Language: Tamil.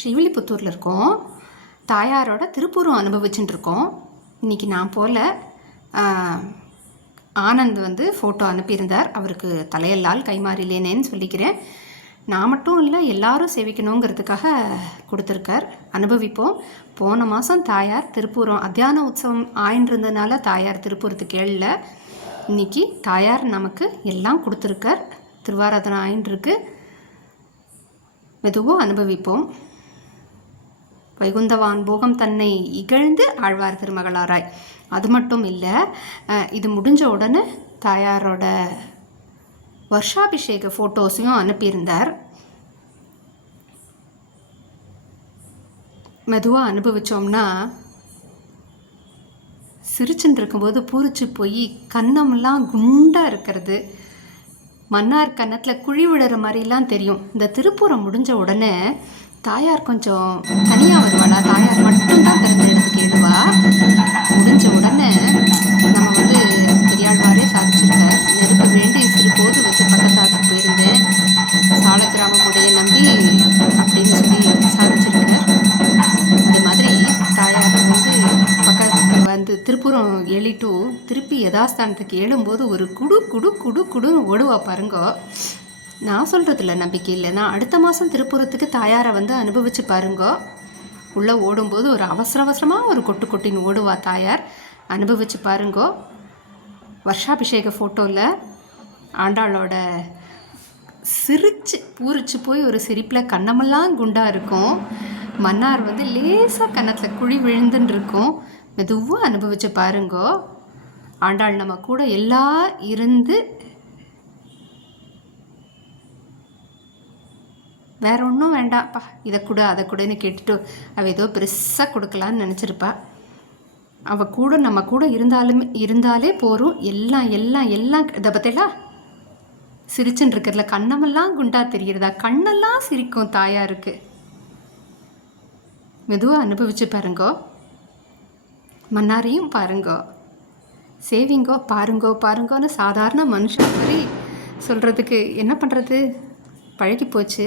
ஸ்ரீவில்லிபுத்தூரில் இருக்கோம். தாயாரோட திருப்பூரம் அனுபவிச்சுட்டு இருக்கோம். இன்றைக்கி நான் போல் ஆனந்த் ஃபோட்டோ அனுப்பியிருந்தார். அவருக்கு தலையல்லால் கைமாறிலேனேன்னு சொல்லிக்கிறேன். நான் மட்டும் இல்லை, எல்லாரும் சேவிக்கணுங்கிறதுக்காக கொடுத்துருக்கார். அனுபவிப்போம். போன மாதம் தாயார் திருப்பூரம் அத்தியான உற்சவம் ஆயின்றிருந்ததுனால தாயார் திருப்பூரத்துக்கு ஏழல. இன்றைக்கி தாயார் நமக்கு எல்லாம் கொடுத்துருக்கார். திருவாராதனை ஆயின்றிருக்கு. மெதுவாக அனுபவிப்போம். வைகுந்தவான் போகம் தன்னை இகழ்ந்து ஆழ்வார் திருமகளாராய். அது மட்டும் இல்லை, இது முடிஞ்ச உடனே தாயாரோட வருஷாபிஷேக ஃபோட்டோஸையும் அனுப்பியிருந்தார். மெதுவாக அனுபவித்தோம்னா சிரிச்சுட்டு இருக்கும்போது பூரிச்சு போய் கன்னமெல்லாம் குண்டாக இருக்கிறது, மன்னார் கன்னத்தில் குழி விடுற மாதிரிலாம் தெரியும். இந்த திருப்பூரம் முடிஞ்ச உடனே தாயார் கொஞ்சம் தனியாக வருவாளா, தாயார் மட்டும்தான் திறந்து எடுத்து கேடுவா. முடிஞ்ச உடனே நம்ம பெரியாழ்வாரே சாதிச்சிருக்கார். நெருப்பு வேண்டி சிறு போது பக்கத்தாத்துக்கு போயிருந்தேன், சால கிராமமுடைய நம்பி அப்படின்னு சொல்லி சாதிச்சிருக்கார். அது மாதிரி தாயார் திருப்புறம் ஏழிட்டு திருப்பி யதாஸ்தானத்துக்கு ஏழும்போது ஒரு குடு குடு குடு குடுன்னு ஓடுவா பாருங்கோ. நான் சொல்கிறதில்ல, நம்பிக்கை இல்லை. நான் அடுத்த மாதம் திருப்புறத்துக்கு தாயாரை அனுபவித்து பாருங்கோ. உள்ளே ஓடும்போது ஒரு அவசரமாக ஒரு கொட்டு கொட்டின்னு ஓடுவா தாயார். அனுபவித்து பாருங்கோ. வருஷாபிஷேக ஃபோட்டோவில் ஆண்டாளோட சிரிச்சு பூரிச்சு போய் ஒரு சிரிப்பில் கண்ணமெல்லாம் குண்டாக இருக்கும். மன்னார் லேசாக கன்னத்தில் குழி விழுந்துன்னு இருக்கும். மெதுவாக அனுபவித்து பாருங்கோ. ஆண்டாள் நம்ம கூட எல்லாம் இருந்து வேற ஒன்றும் வேண்டாம்ப்பா, இதை கூட அதை கூடன்னு கேட்டுட்டு அவள் ஏதோ பெருசாக கொடுக்கலான்னு நினச்சிருப்பா. அவள் கூட நம்ம கூட இருந்தாலே போகிறோம். எல்லாம் எல்லாம் எல்லாம் இதை பற்றிலா சிரிச்சுன்னு இருக்கிறதுல கண்ணமெல்லாம் குண்டா தெரிகிறதா, கண்ணெல்லாம் சிரிக்கும் தாயாருக்கு. மெதுவாக அனுபவித்து பாருங்கோ. மன்னாரையும் பாருங்கோ, சேவிங்கோ, பாருங்கோ பாருங்கோன்னு சாதாரண மனுஷன் மாதிரி சொல்கிறதுக்கு என்ன பண்ணுறது, பழகி போச்சு.